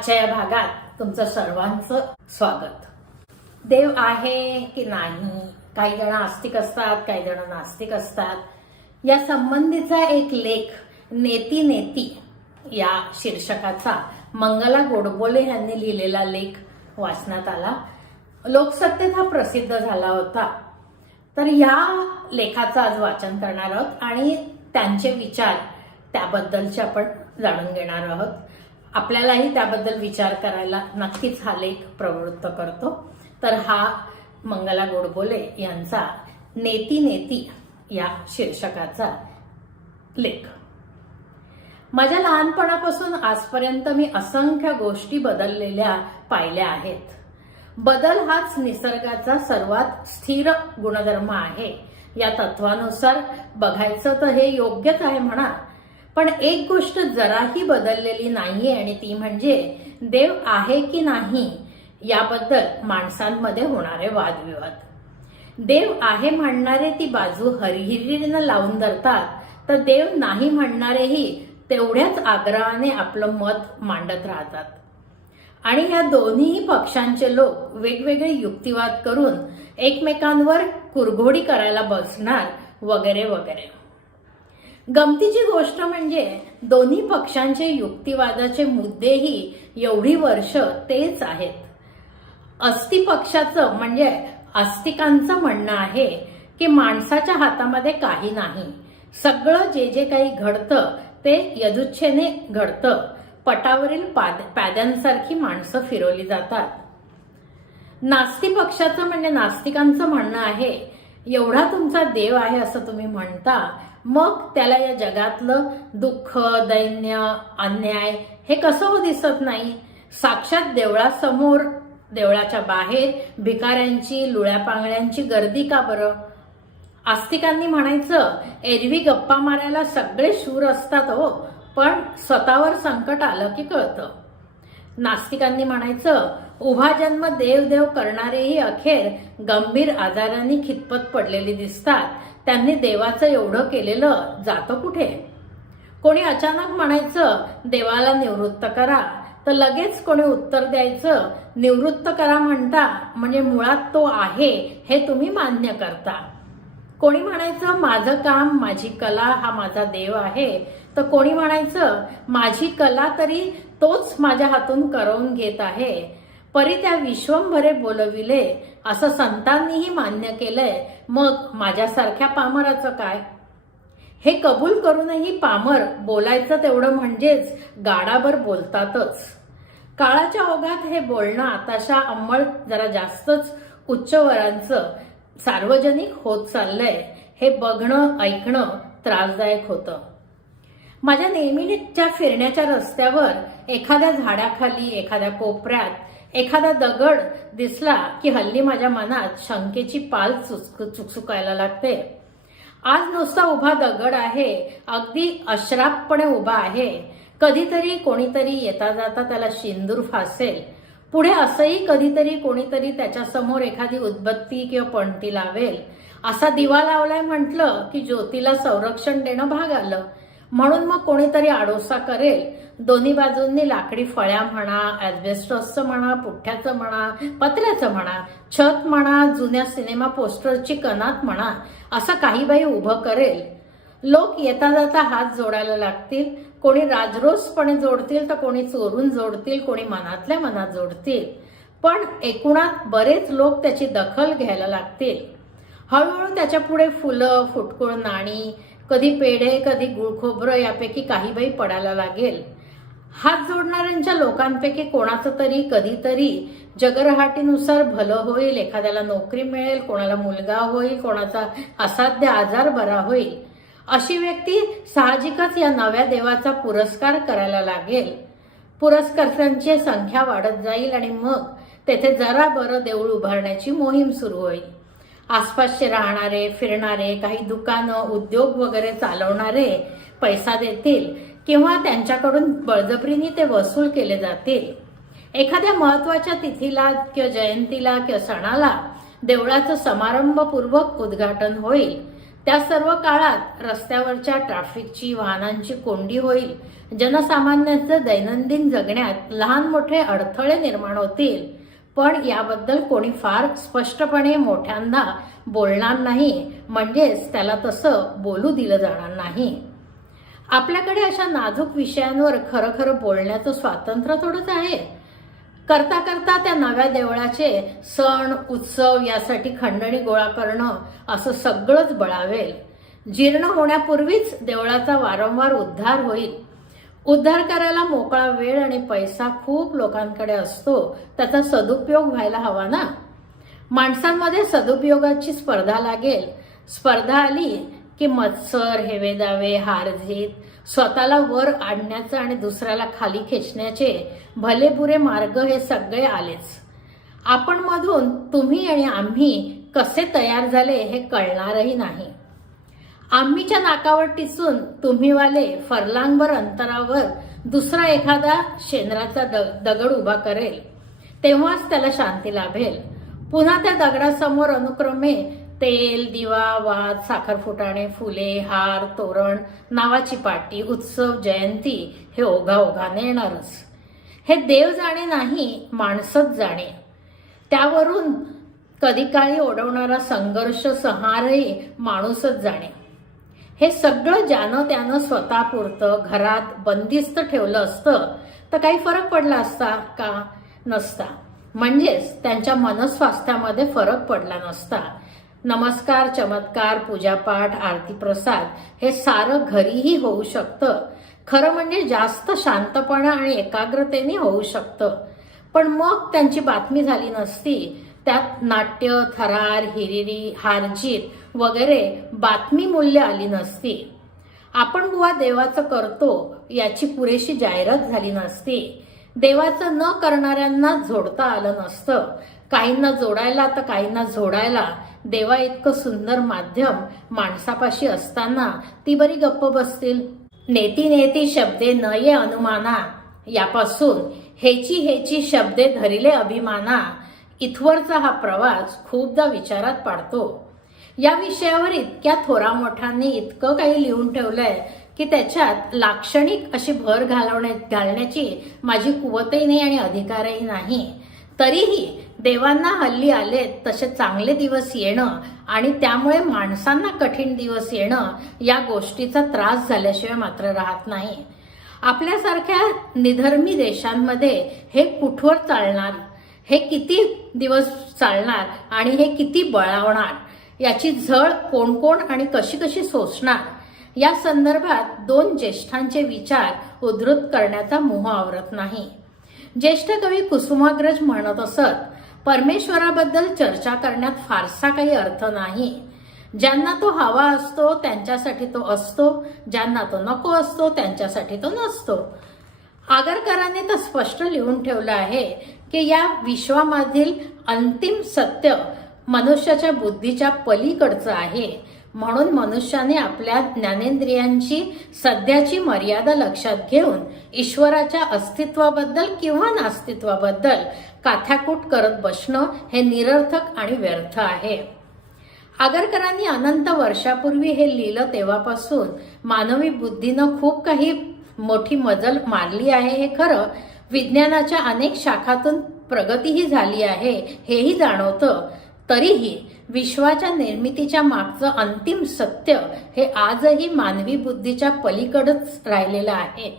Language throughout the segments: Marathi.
आजच्या या भागात तुमचं सर्वांचं स्वागत. देव आहे की नाही, काही जण आस्तिक असतात, काही जण नास्तिक असतात. या संबंधीचा एक लेख नेती नेती या शीर्षकाचा मंगला गोडबोले यांनी लिहिलेला लेख वाचण्यात आला. लोकसत्तेत हा प्रसिद्ध झाला होता. तर या लेखाचं आज वाचन करणार आहोत आणि त्यांचे विचार त्याबद्दलचे आपण जाणून घेणार आहोत. आपल्यालाही त्याबद्दल विचार करायला नक्कीच हा लेख प्रवृत्त करतो. तर हा मंगला गोडबोले यांचा नेती नेती या शीर्षकाचा लेख. माझ्या लहानपणापासून आजपर्यंत मी असंख्य गोष्टी बदललेल्या पाहिल्या आहेत. बदल हाच निसर्गाचा सर्वात स्थिर गुणधर्म आहे. या तत्वानुसार बघायचं तर हे योग्यच आहे म्हणा. पण एक गोष्ट जराही बदललेली नाहीये आणि ती म्हणजे देव आहे की नाही याबद्दल माणसांमध्ये होणारे वादविवाद. देव आहे म्हणणारे ती बाजू हरिहिरीनं लावून धरतात, तर देव नाही म्हणणारेही तेवढ्याच आग्रहाने आपलं मत मांडत राहतात. आणि या दोन्ही पक्षांचे लोक वेगवेगळे युक्तिवाद करून एकमेकांवर कुरघोडी करायला बसणार वगैरे वगैरे. गमतीची गोष्ट म्हणजे दोन्ही पक्षांचे युक्तिवादाचे मुद्देही एवढी वर्ष तेच आहेत. अस्ति पक्षाचं म्हणजे आस्तिकांचं म्हणणं आहे की माणसाच्या हातामध्ये काही नाही, सगळं जे जे काही घडतं ते यदुच्छेने घडतं, पटावरील प्याद्यांसारखी माणसं फिरवली जातात. नास्तिक पक्षाचं म्हणजे नास्तिकांचं म्हणणं आहे एवढा तुमचा देव आहे असं तुम्ही म्हणता, मग त्याला या जगातलं दुःख, दैन्य, अन्याय हे कसं हो दिसत नाही? साक्षात देवळासमोर, देवळाच्या बाहेर भिकाऱ्यांची, लुळ्या पांगळ्यांची गर्दी का बरं? आस्तिकांनी म्हणायचं एरवी गप्पा मारायला सगळे शूर असतात हो, पण स्वतःवर संकट आलं की कळतं. नास्तिकांनी म्हणायचं उभा जन्म देव देव करणारेही अखेर गंभीर आजारांनी खितपत पडलेली दिसतात. त्यांनी देवाचं एवढं केलेलं जातं कुठे? कोणी अचानक म्हणायचं देवाला निवृत्त करा, तर लगेच कोणी उत्तर द्यायचं निवृत्त करा म्हणता म्हणजे मुळात तो आहे हे तुम्ही मान्य करता. कोणी म्हणायचं माझं काम, माझी कला हा माझा देव आहे, तर कोणी म्हणायचं माझी कला तरी तोच माझ्या हातून करवून घेत आहे. परी त्या विश्वंभरे बोलविले असं संतांनीही मान्य केलंय, मग माझ्यासारख्या पामराचं काय? हे कबूल करूनही पामर बोलायचं तेवढं म्हणजेच गाडाभर बोलतातच. काळाच्या ओघात हे बोलणं आताशा अंमळ जरा जास्तच उच्चवरांचं सार्वजनिक होत चाललंय. हे बघणं ऐकणं त्रासदायक होतं. माझ्या नेहमीच्या फिरण्याच्या रस्त्यावर एखाद्या झाडाखाली, एखाद्या कोपऱ्यात एखादा दगड दिसला की हल्ली माझ्या मनात शंकेची पाल चुकचुकायला लागते. आज नुसता उभा दगड आहे, अगदी अश्रापपणे उभा आहे. कधीतरी कोणीतरी येता जाता त्याला शिंदूर फासेल. पुढे असंही कधीतरी कोणीतरी त्याच्यासमोर एखादी उदबत्ती किंवा पणती लावेल. असा दिवा लावलाय म्हटलं की ज्योतीला संरक्षण देणं भाग आलं. म्हणून मग कोणीतरी आडोसा करेल. दोन्ही बाजूंनी लाकडी फळ्या म्हणा, ॲस्बेस्टॉसचं म्हणा, पुठ्ठ्याचं म्हणा, पत्र्याचं म्हणा, छत म्हणा, जुन्या सिनेमा पोस्टरची कनात म्हणा, असं काही बाई उभं करेल. लोक येता जाता हात जोडायला लागतील. कोणी राजरोसपणे जोडतील, तर कोणी चोरून जोडतील, कोणी मनातल्या मनात जोडतील. पण एकूणात बरेच लोक त्याची दखल घ्यायला लागतील. हळूहळू त्याच्या पुढे फुलं, फुटकुळ नाणी, कधी पेढे, कधी गुळखोबरं यापैकी काही बाई पडायला लागेल. हात जोडणाऱ्यांच्या लोकांपैकी कोणाचं तरी कधीतरी जगरहाटीनुसार भलं होईल. एखाद्याला नोकरी मिळेल, कोणाला मुलगा होईल, कोणाचा असाध्य आजार बरा होईल. अशी व्यक्ती साहजिकच या नव्या देवाचा पुरस्कार करायला लागेल. पुरस्कर्त्यांची संख्या वाढत जाईल आणि मग तेथे जरा बरं देऊळ उभारण्याची मोहीम सुरू होईल. आसपासचे राहणारे, फिरणारे, काही दुकानं, उद्योग वगैरे चालवणारे पैसा देतील किंवा त्यांच्याकडून बळजबरीने ते वसूल केले जातील. एखाद्या महत्वाच्या तिथीला किंवा जयंतीला किंवा सणाला देवळाचं समारंभपूर्वक उद्घाटन होईल. त्या सर्व काळात रस्त्यावरच्या ट्रॅफिकची, वाहनांची कोंडी होईल, जनसामान्यांचं दैनंदिन जगण्यात लहान मोठे अडथळे निर्माण होतील, पण याबद्दल कोणी फार स्पष्टपणे मोठ्यांदा बोलणार नाही, म्हणजेच त्याला तसं बोलू दिलं जाणार नाही. आपल्याकडे अशा नाजूक विषयांवर खरं खरं बोलण्याचं स्वातंत्र्य थोडंच आहे. करता करता त्या नव्या देवळाचे सण उत्सव यासाठी खंडणी गोळा करणं असं सगळंच बळावेल. जीर्ण होण्यापूर्वीच देवळाचा वारंवार उद्धार होईल. उद्धार करायला मोकळा वेळ आणि पैसा खूप लोकांकडे असतो, त्याचा सदुपयोग व्हायला हवा ना. माणसांमध्ये सदुपयोगाची स्पर्धा लागेल. स्पर्धा आली की मत्सर, हेवेदावे, हारजीत, स्वतःला वर आणण्याचं आणि दुसऱ्याला खाली खेचण्याचे भलेबुरे मार्ग हे सगळे आलेच. आपण मधून तुम्ही आणि आम्ही कसे तयार झाले हे कळणारही नाही. आम्हीच्या नाकावर टिचून तुम्हीवाले फरलांगभर अंतरावर दुसरा एखादा शेंद्राचा दगड उभा करेल, तेव्हाच त्याला शांती लाभेल. पुन्हा त्या दगडासमोर अनुक्रमे तेल, दिवा, वात, साखर फुटाणे, फुले, हार, तोरण, नावाची पाटी, उत्सव, जयंती हे ओघाओघाने येणारच. हे देव जाणे नाही, माणसंच जाणे. त्यावरून कधी काळी ओढवणारा संघर्ष, संहारही माणूसच जाणे. हे सगळं ज्यानं त्यानं स्वतःपुरतं घरात बंदिस्त ठेवलं असतं तर काही फरक पडला असता का? नसता. म्हणजेच त्यांच्या मनस्वास्थ्यामध्ये फरक पडला नसता. नमस्कार, चमत्कार, पूजापाठ, आरती, प्रसाद हे सारं घरीही होऊ शकतं. खरं म्हणजे जास्त शांतपणा आणि एकाग्रतेने होऊ शकतं. पण मग त्यांची बातमी झाली नसती. त्यात नाट्य, थरार, हिरिरी, हारजीत वगैरे बातमी मूल्य आली नसती. आपण बुवा देवाचं करतो याची पुरेशी जाहिरात झाली नसती. देवाचं न करणाऱ्यांना जोडता आलं नसतं. काहींना जोडायला तर काहींना जोडायला देवा इतकं सुंदर माध्यम माणसापाशी असताना ती बरी गप्प बसतील. नेती नेती शब्दे न ये अनुमाना, यापासून हेची हेची शब्दे धरिले अभिमाना, इथवरचा हा प्रवास खूपदा विचारात पाडतो. या विषयावर इतक्या थोरामोठ्यांनी इतकं काही लिहून ठेवलंय की त्याच्यात लाक्षणिक अशी भर घालण्याची माझी कुवतही नाही आणि अधिकारही नाही. तरीही देवांना हल्ली आले तसे चांगले दिवस येणं आणि त्यामुळे माणसांना कठीण दिवस येणं या गोष्टीचा त्रास झाल्याशिवाय मात्र राहत नाही. आपल्यासारख्या निधर्मी देशांमध्ये हे कुठवर चालणार, हे किती दिवस चालणार आणि हे किती बळावणार, याची झळ कोण कोण आणि कशी कशी सोसणार, या संदर्भात दोन ज्येष्ठांचे विचार उद्धृत करण्याचा मोह आवरत नाही. ज्येष्ठ कवी कुसुमाग्रज म्हणत असत, परमेश्वराबद्दल चर्चा करण्यात फारसा काही अर्थ नाही. ज्यांना तो हवा असतो त्यांच्यासाठी तो असतो, ज्यांना तो नको असतो त्यांच्यासाठी तो नसतो. आगरकरांनी तर स्पष्ट लिहून ठेवलं आहे की या विश्वामधील अंतिम सत्य मनुष्याच्या बुद्धीच्या पलीकडचं आहे. म्हणून मनुष्याने आपल्या ज्ञानेंद्रियांची सध्याची मर्यादा लक्षात घेऊन ईश्वराच्या अस्तित्वाबद्दल किंवा नास्तित्वाबद्दल काथ्याकूट करत बसणं हे निरर्थक आणि व्यर्थ आहे. आगरकरांनी अनंत वर्षापूर्वी हे लिहिलं तेव्हापासून मानवी बुद्धीनं खूप काही मोठी मजल मारली आहे हे खरं. विज्ञानाच्या अनेक शाखातून प्रगतीही झाली आहे हेही जाणवतं. तरीही विश्वाच्या निर्मितीच्या मागचं अंतिम सत्य हे आजही मानवी बुद्धीच्या पलीकडेच राहिलेलं आहे.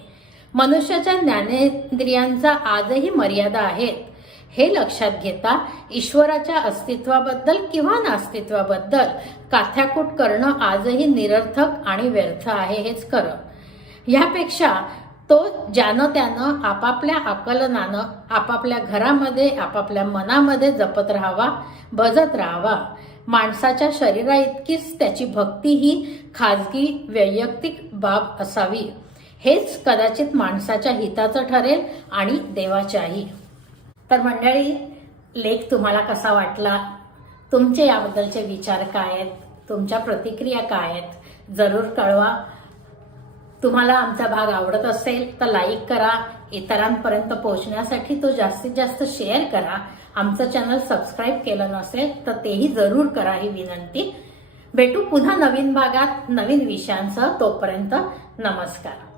मनुष्याच्या ज्ञानेंद्रियांचा आजही मर्यादा आहेत. हे लक्षात घेता ईश्वराच्या अस्तित्वाबद्दल किंवा नास्तित्वाबद्दल काथ्याकूट करणं आजही निरर्थक आणि व्यर्थ आहे हेच खरं. ह्यापेक्षा तो ज्यानं त्यानं आपापल्या आकलनानं आपापल्या घरामध्ये आपापल्या मनामध्ये जपत राहावा, भजत राहावा. माणसाच्या शरीरा इतकीच त्याची भक्ती ही खाजगी वैयक्तिक बाब असावी. हेच कदाचित माणसाच्या हिताचं ठरेल आणि देवाच्याही. तर मंडळी, लेख तुम्हाला कसा वाटला? तुमचे याबद्दलचे विचार काय आहेत? तुमच्या प्रतिक्रिया काय आहेत? जरूर कळवा. तुम्हाला आमचा भाग आवडत असेल तर लाईक करा. इतरांपर्यंत पोहोचण्यासाठी तो जास्तीत जास्त शेअर करा. आमचं चॅनल सबस्क्राईब केलं नसेल तर तेही जरूर करा ही विनंती. भेटू पुन्हा नवीन भागात नवीन विषयांसह. तोपर्यंत नमस्कार.